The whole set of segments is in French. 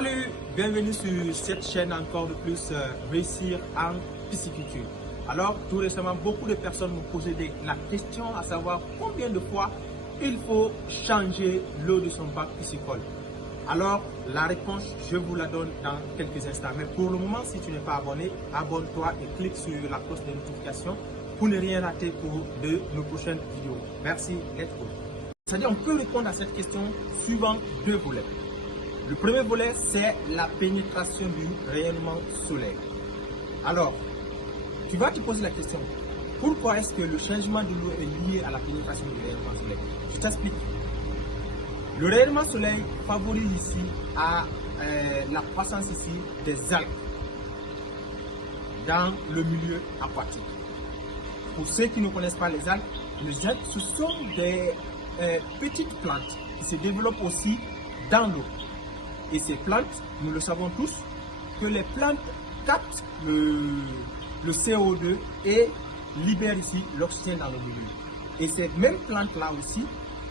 Salut, bienvenue sur cette chaîne encore de plus réussir en pisciculture. Alors tout récemment, beaucoup de personnes m'ont posé la question à savoir combien de fois il faut changer l'eau de son bac piscicole. Alors la réponse, je vous la donne dans quelques instants. Mais pour le moment, si tu n'es pas abonné, abonne-toi et clique sur la cloche de notification pour ne rien rater pour de nos prochaines vidéos. Merci, let's go. C'est-à-dire on peut répondre à cette question suivant deux volets. Le premier volet, c'est la pénétration du rayonnement solaire. Alors, tu vas te poser la question, pourquoi est-ce que le changement de l'eau est lié à la pénétration du rayonnement solaire? Je t'explique. Le rayonnement solaire favorise ici la croissance ici des algues dans le milieu aquatique. Pour ceux qui ne connaissent pas les algues ce sont des petites plantes qui se développent aussi dans l'eau. Et ces plantes, nous le savons tous, que les plantes captent le CO2 et libèrent ici l'oxygène dans le milieu. Et ces mêmes plantes-là aussi,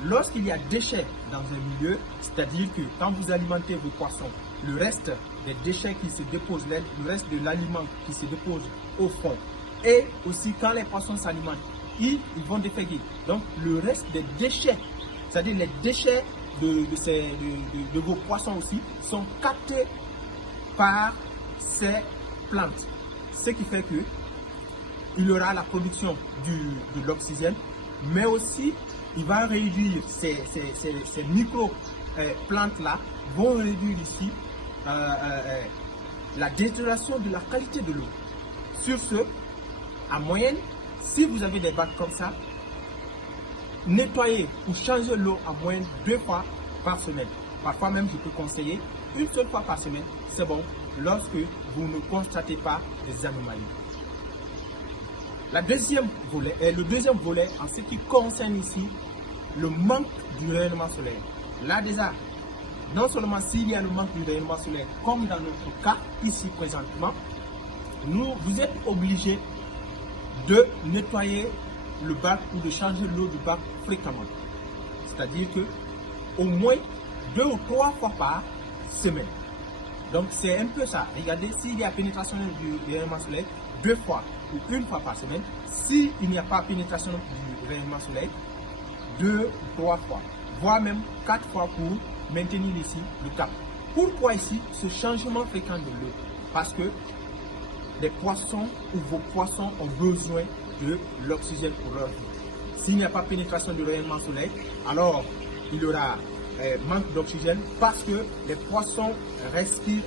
lorsqu'il y a déchets dans un milieu, c'est-à-dire que quand vous alimentez vos poissons, le reste des déchets qui se déposent, le reste de l'aliment qui se dépose au fond, et aussi quand les poissons s'alimentent, ils vont déféquer. Donc le reste des déchets, c'est-à-dire les déchets de vos poissons aussi sont captés par ces plantes. Ce qui fait que il y aura la production de l'oxygène, mais aussi il va réduire ces micro-plantes-là, vont réduire ici la détérioration de la qualité de l'eau. Sur ce, en moyenne, si vous avez des bacs comme ça, nettoyer ou changer l'eau en moyenne 2 fois par semaine. Parfois même, je peux conseiller une seule fois par semaine. C'est bon lorsque vous ne constatez pas des anomalies. Le deuxième volet, en ce qui concerne ici le manque du rayonnement solaire. Là déjà, non seulement s'il y a le manque du rayonnement solaire, comme dans notre cas ici présentement, vous êtes obligé de nettoyer le bac ou de changer l'eau du bac fréquemment. C'est-à-dire que au moins 2 ou 3 fois par semaine. Donc c'est un peu ça. Regardez, s'il y a pénétration du rayonnement solaire 2 fois ou 1 fois par semaine, s'il n'y a pas pénétration du rayonnement solaire 2 ou 3 fois, voire même 4 fois pour maintenir ici le cap. Pourquoi ici ce changement fréquent de l'eau? Parce que les poissons ou vos poissons ont besoin de l'oxygène pour leur vie. S'il n'y a pas pénétration du rayonnement solaire, alors il y aura manque d'oxygène parce que les poissons respirent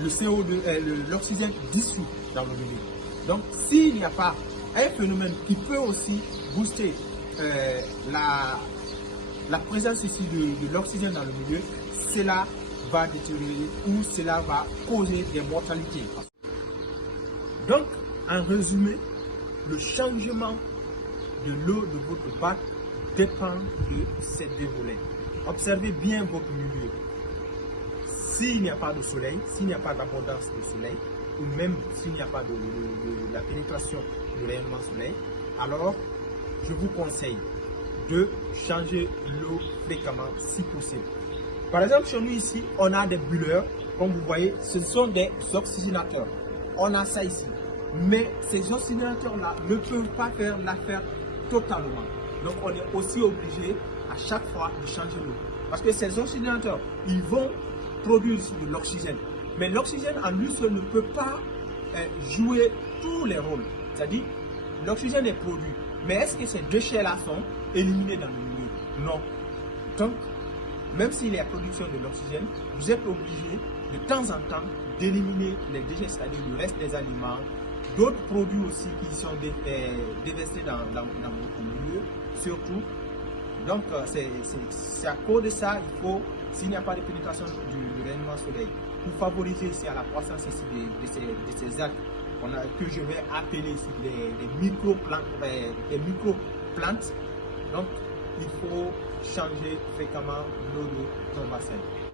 le CO2, l'oxygène dissous dans le milieu. Donc s'il n'y a pas un phénomène qui peut aussi booster la présence ici de l'oxygène dans le milieu, cela va détériorer ou cela va causer des mortalités. Donc, en résumé, le changement de l'eau de votre bac dépend de ces deux volets. Observez bien votre milieu. S'il n'y a pas de soleil, s'il n'y a pas d'abondance de soleil, ou même s'il n'y a pas de la pénétration du rayonnement soleil, alors je vous conseille de changer l'eau fréquemment si possible. Par exemple, chez nous ici, on a des bulleurs, comme vous voyez, ce sont des oxygénateurs. On a ça ici. Mais ces oxygénateurs-là ne peuvent pas faire l'affaire totalement. Donc, on est aussi obligé à chaque fois de changer l'eau. Parce que ces oxygénateurs, ils vont produire de l'oxygène. Mais l'oxygène en lui seul ne peut pas jouer tous les rôles. C'est-à-dire, l'oxygène est produit. Mais est-ce que ces déchets-là sont éliminés dans le milieu? Non. Donc, même s'il y a production de l'oxygène, vous êtes obligé de temps en temps d'éliminer les déchets, c'est-à-dire le reste des aliments, d'autres produits aussi qui sont déversés dans votre milieu, surtout. Donc, c'est à cause de ça, il faut, s'il n'y a pas de pénétration du rayonnement solaire, pour favoriser ici à la croissance ici de ces algues, que je vais appeler ici des micro-plantes, donc il faut changer fréquemment l'eau de ton bassin.